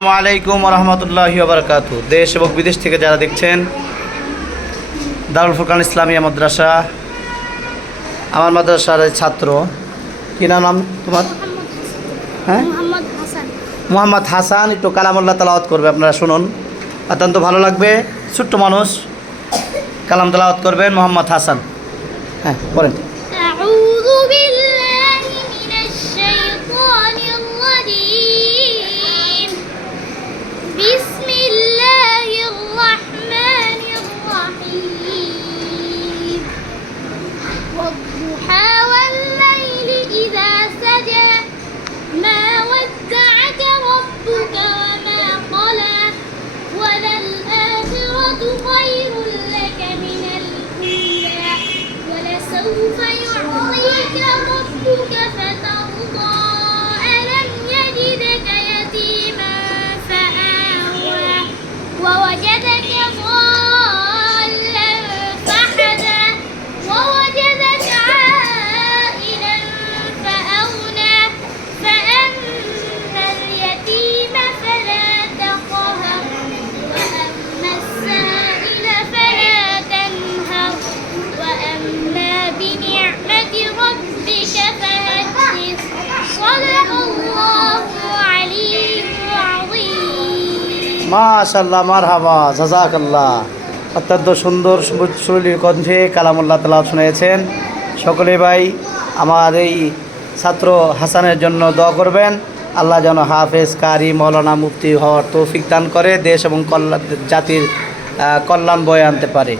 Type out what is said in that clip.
আসসালামু আলাইকুম রহমতুল্লাহি ওয়া বারাকাতু। দেশ এবং বিদেশ থেকে যারা দেখছেন দারুল ফুরকান ইসলামিয়া মাদ্রাসা, আমার মাদ্রাসার ছাত্র, কি নাম তোমার? হ্যাঁ, মোহাম্মদ হাসান। একটু কালামুল্লাহ তেলাওয়াত করবে, আপনারা শুনুন, অত্যন্ত ভালো লাগবে। ছোট্ট মানুষ, কালাম তেলাওয়াত করবেন মোহাম্মদ হাসান। হ্যাঁ, বলেন। أعوذ بالله من الشيطان الرجيم بسم الله الرحمن الرحيم والضحى والليل إذا سجى ما ودعك ربك وما قلى وللآخرة خير لك من الأولى ولسوف يعطيك ربك فترضى ألم يجدك يتيما فآوى ووجدك ضالا فهدى ووجدك عائلا فأغنى فأما اليتيم فلا تقهر وأما السائل فلا تنهر وأما بنعمة ربك فحدث صدق الله العلي العظيم মাশাআল্লাহ, মারহাবা, জাযাকাল্লাহ। অত্যন্ত সুন্দর সুরলির কণ্ঠে কালামুল্লাহ তেলাওয়াত শুনিয়েছেন। সকলে ভাই আমার এই ছাত্র হাসানের জন্য দোয়া করবেন। আল্লাহ যেন হাফেজ, কারি, মৌলানা, মুফতি হওয়ার তৌফিক দান করে, দেশ এবং জাতির কল্যাণ বয়ে আনতে পারে।